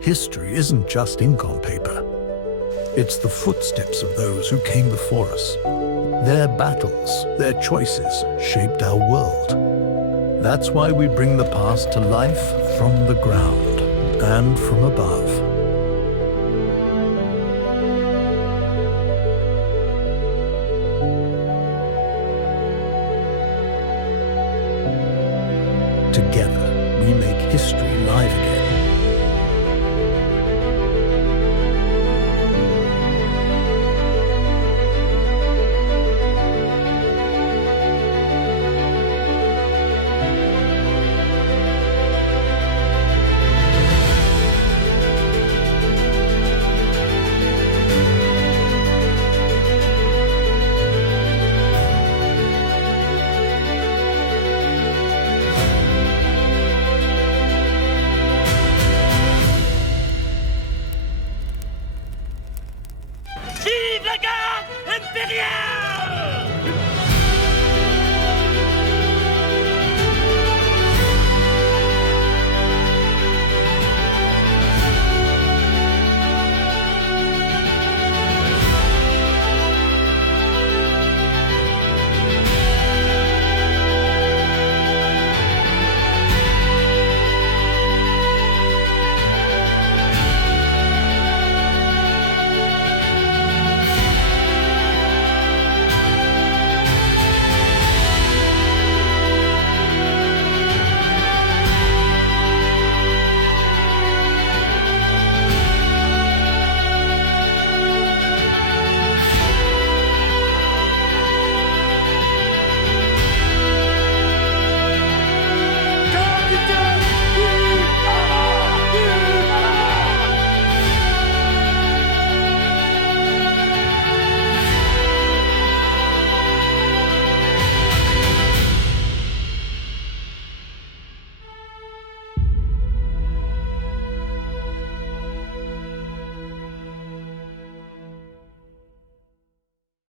History isn't just ink on paper. It's the footsteps of those who came before us. Their battles, their choices shaped our world. That's why we bring the past to life from the ground and from above. Together.